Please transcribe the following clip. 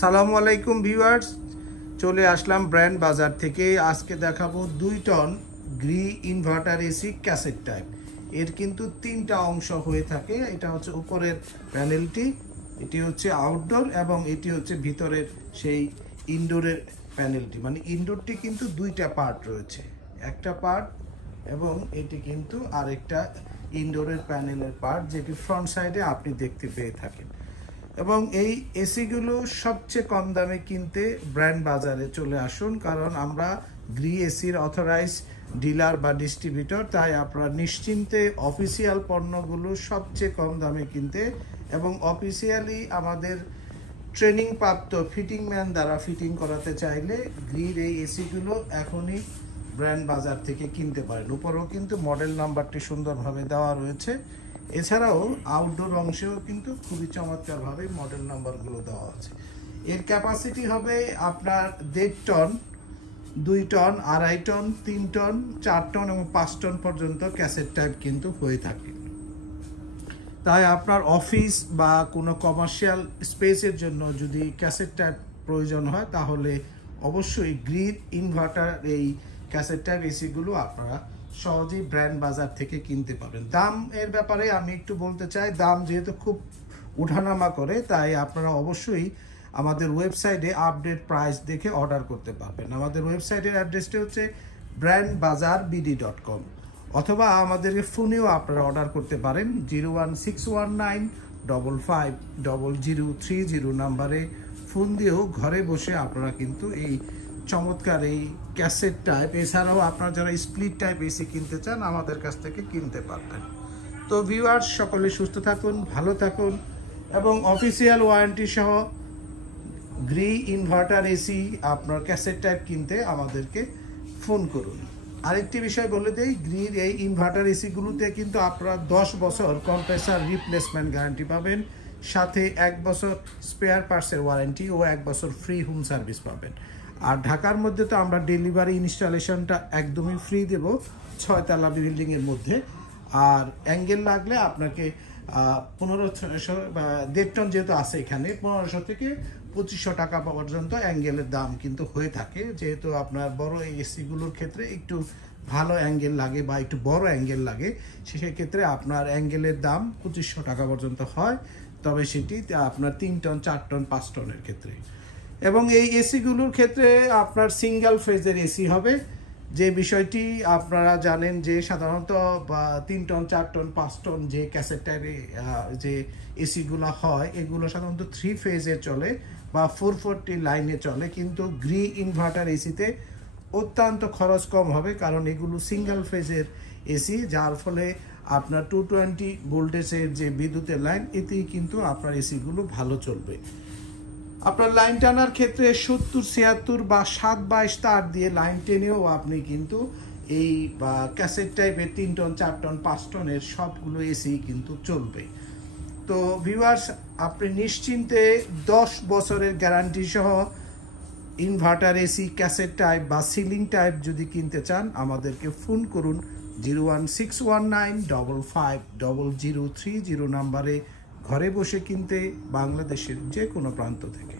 সালামু আলাইকুম ভিউয়ার্স, চলে আসলাম ব্র্যান্ড বাজার থেকে। আজকে দেখাবো 2 ton Gree inverter AC cassette type. এর কিন্তু 3টা অংশ হয়ে থাকে। এটা হচ্ছে উপরের প্যানেলটি, এটি হচ্ছে আউটডোর এবং এটি হচ্ছে ভিতরের সেই ইনডোরের প্যানেলটি। মানে ইনডোরটি কিন্তু 2টা পার্ট রয়েছে, একটা পার্ট এবং এটি কিন্তু আরেকটা ইনডোরের প্যানেলের পার্ট, যেটি ফ্রন্ট সাইডে আপনি দেখতে পেয়ে থাকেন। এবং এই এসিগুলো সবচেয়ে কম দামে কিনতে ব্র্যান্ড বাজারে চলে আসুন, কারণ আমরা গ্রি এসির অথরাইজ ডিলার বা ডিস্ট্রিবিউটর। তাই আপনারা নিশ্চিন্তে অফিসিয়াল পণ্যগুলো সবচেয়ে কম দামে কিনতে এবং অফিসিয়ালি আমাদের ট্রেনিং প্রাপ্ত ফিটিং ম্যান দ্বারা ফিটিং করাতে চাইলে গ্রির এই এসিগুলো এখনই ব্র্যান্ড বাজার থেকে কিনতে পারেন। উপরেও কিন্তু মডেল নাম্বারটি সুন্দরভাবে দেওয়া রয়েছে। এছাড়াও আউটডোর অংশেও কিন্তু খুবই চমৎকারভাবে মডেল নাম্বারগুলো দেওয়া আছে। এর ক্যাপাসিটি হবে আপনার 1.5 ton, 2 ton, 2.5 ton, 3 ton, 4 ton এবং 5 টন পর্যন্ত ক্যাসেট টাইপ কিন্তু হয়ে থাকে। তাই আপনার অফিস বা কোনো কমার্শিয়াল স্পেসের জন্য যদি ক্যাসেট টাইপ প্রয়োজন হয়, তাহলে অবশ্যই গ্রিড ইনভার্টার এই ক্যাসেট টাইপ এসিগুলো আপনারা সহজেই ব্র্যান্ড বাজার থেকে কিনতে পারবেন। দাম এর ব্যাপারে আমি একটু বলতে চাই, দাম যেহেতু খুব উঠানামা করে, তাই আপনারা অবশ্যই আমাদের ওয়েবসাইটে আপডেট প্রাইস দেখে অর্ডার করতে পারবেন। আমাদের ওয়েবসাইটের অ্যাড্রেসটি হচ্ছে brandbazarbd.com, অথবা আমাদেরকে ফোনেও আপনারা অর্ডার করতে পারেন। 01619550030 নাম্বারে ফোন দিয়েও ঘরে বসে আপনারা কিন্তু এই চমৎকার এই ক্যাসেট টাইপ, এছাড়াও আপনারা যারা স্প্লিট টাইপ এসি কিনতে চান আমাদের কাছ থেকে কিনতে পারবেন। তো ভিউয়ার্স, সকলে সুস্থ থাকুন, ভালো থাকুন এবং অফিসিয়াল ওয়ারেন্টি সহ গ্রি ইনভার্টার এসি আপনার ক্যাসেট টাইপ কিনতে আমাদেরকে ফোন করুন। আরেকটি বিষয় বলে দেই, গ্রির এই ইনভার্টার এসিগুলোতে কিন্তু আপনারা 10 বছর কম্প্রেসার রিপ্লেসমেন্ট গ্যারান্টি পাবেন, সাথে 1 বছর স্পেয়ার পার্টসের ওয়ারেন্টি ও 1 বছর ফ্রি হোম সার্ভিস পাবেন। আর ঢাকার মধ্যে তো আমরা ডেলিভারি ইনস্টলেশনটা একদমই ফ্রি দেব 6 তলা বিল্ডিংয়ের মধ্যে। আর অ্যাঙ্গেল লাগলে আপনাকে 1500 বা 1.5 টন যেহেতু আছে এখানে, 1500 থেকে 2500 টাকা পর্যন্ত অ্যাঙ্গেলের দাম কিন্তু হয়ে থাকে। যেহেতু আপনার বড় এই এসিগুলোর ক্ষেত্রে একটু ভালো অ্যাঙ্গেল লাগে বা একটু বড় অ্যাঙ্গেল লাগে, সেক্ষেত্রে আপনার অ্যাঙ্গেলের দাম 2500 টাকা পর্যন্ত হয়। তবে সেটি আপনার 3 টন, 4 টন, 5 টনের ক্ষেত্রে। এবং এই এসিগুলোর ক্ষেত্রে আপনার সিঙ্গেল ফেজের এসি হবে। যে বিষয়টি আপনারা জানেন যে সাধারণত 3 টন, 4 টন, 5 টন যে ক্যাসেট টাইপে যে এসিগুলো হয়, এগুলো সাধারণত 3 ফেজে চলে বা 440 লাইনে চলে। কিন্তু গ্রি ইনভার্টার এসিতে অত্যন্ত খরচ কম হবে, কারণ এগুলো সিঙ্গেল ফেজের এসি, যার ফলে আপনার 220 ভোল্টেজের যে বিদ্যুতের লাইন, এতেই কিন্তু আপনার এসিগুলো ভালো চলবে। আপনার লাইন টানার ক্ষেত্রে 70, 76 বা 7/22 তার দিয়ে লাইন টেনেও আপনি কিন্তু এই ক্যাসেট টাইপের 3 টন, 4 টন, 5 টনের সবগুলো এসি কিন্তু চলবে। তো ভিউয়ার্স, আপনি নিশ্চিন্তে 10 বছরের গ্যারান্টি সহ ইনভার্টার এসি ক্যাসেট টাইপ বা সিলিং টাইপ যদি কিনতে চান, আমাদেরকে ফোন করুন 01619550030 নাম্বারে, ঘরে বসে কিনতে বাংলাদেশের যে কোনো প্রান্ত থেকে।